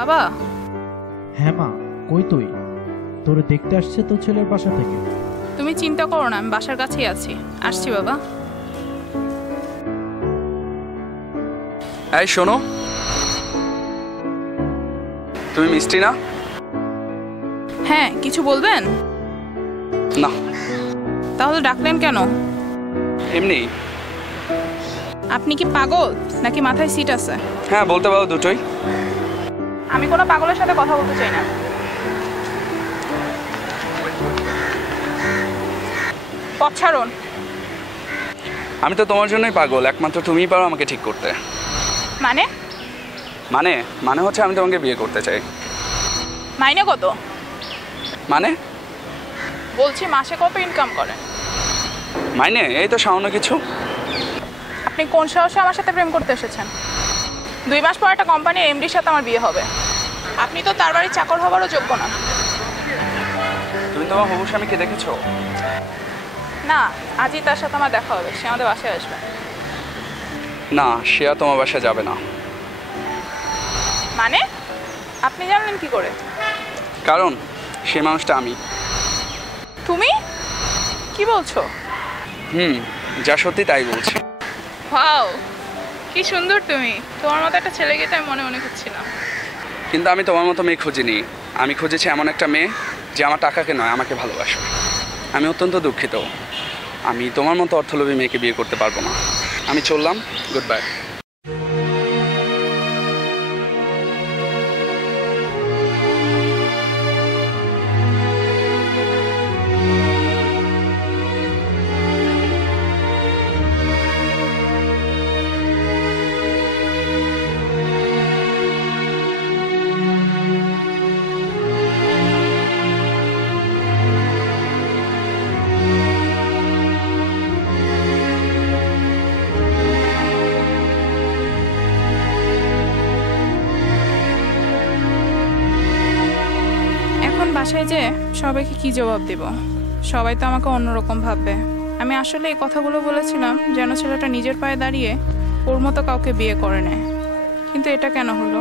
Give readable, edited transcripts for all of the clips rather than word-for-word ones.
বাবা। হ্যাঁ মা, কই তুই? তোরে দেখতে আসছে তো ছেলের বাসা থেকে। তুমি চিন্তা করো না, আমি বাসার কাছেই আছি, আসছি বাবা। এই শোনো, তুমি মিষ্টি না? হ্যাঁ, কিছু বলবেন? না। তাহলে ডাকলেন কেন? এমনি। আপনি কি পাগল নাকি মাথায় সিট আছে? হ্যাঁ, বলতে পারো দুটোই। আমি কোনো পাগলের সাথে কথা বলতে চাই না। পথ ছাড়ুন। আমি তো তোমার জন্যই পাগল, একমাত্র তুমিই পারো আমাকে ঠিক করতে। মানে? মানে মানে হচ্ছে আমি তোমাকে বিয়ে করতে চাই। মাইনে কত? মানে? বলছি মাসে কত ইনকাম করেন? মাইনে এই তো সামান্য কিছু। আপনি কোন সাহসে আমার সাথে প্রেম করতে এসেছেন? 2 মাস পর একটা কোম্পানির এমডির সাথে আমার বিয়ে হবে। আপনি তো তার বাড়ির চাকর হবারও যোগ্য না। তুমি তোমার হবু স্বামীকে দেখেছো? না, আজই তার সাথে আমার দেখা হবে, সে আমাদের বাসায় আসবে। না, সে আর তোমার বাসায় যাবে না। মানে? আপনি জানলেন কি করে? কারণ সে মানুষটা আমি। তুমি কি বলছো? যা সত্যি তাই বলছি। ওয়াও, কি সুন্দর তুমি। তোমার মতো একটা ছেলেকে তো আমি মনে মনে খুঁজছিলাম। কিন্তু আমি তোমার মতো মেয়ে খুঁজিনি। আমি খুঁজেছি এমন একটা মেয়ে যে আমার টাকাকে নয়, আমাকে ভালোবাসে। আমি অত্যন্ত দুঃখিত, আমি তোমার মতো অর্থলোভী মেয়েকে বিয়ে করতে পারবো না। আমি চললাম, গুড বাই। এখন বাসায় যে সবাইকে কি জবাব দেব? সবাই তো আমাকে অন্যরকম ভাববে। আমি আসলে এই কথাগুলো বলেছিলাম যেন ছেলেটা নিজের পায়ে দাঁড়িয়ে ওর মতো কাউকে বিয়ে করে নেয়, কিন্তু এটা কেন হলো?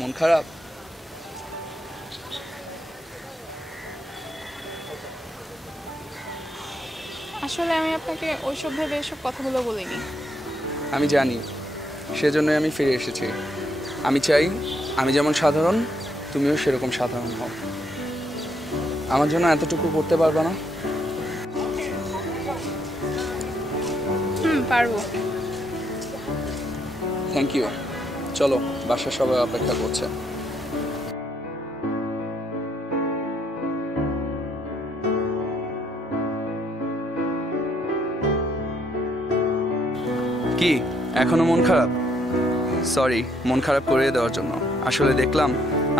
মন খারাপ? আসলে আমি আপনাকে ওইসব ভেবে এসব কথাগুলো বলিনি। আমি জানি, সেজন্যই আমি ফিরে এসেছি। আমি চাই আমি যেমন সাধারণ তুমিও সেরকম সাধারণ হও। আমার জন্য এতটুকু করতে পারবে না? পারবো। Thank you. চলো, বাসার সবাই অপেক্ষা করছে। কি এখনো মন খারাপ? সরি মন খারাপ করে দেওয়ার জন্য। আসলে দেখলাম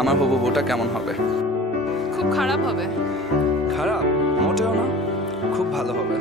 আমার হবু বউটা কেমন হবে। খুব খারাপ হবে। খারাপ মোটেও না, খুব ভালো হবে।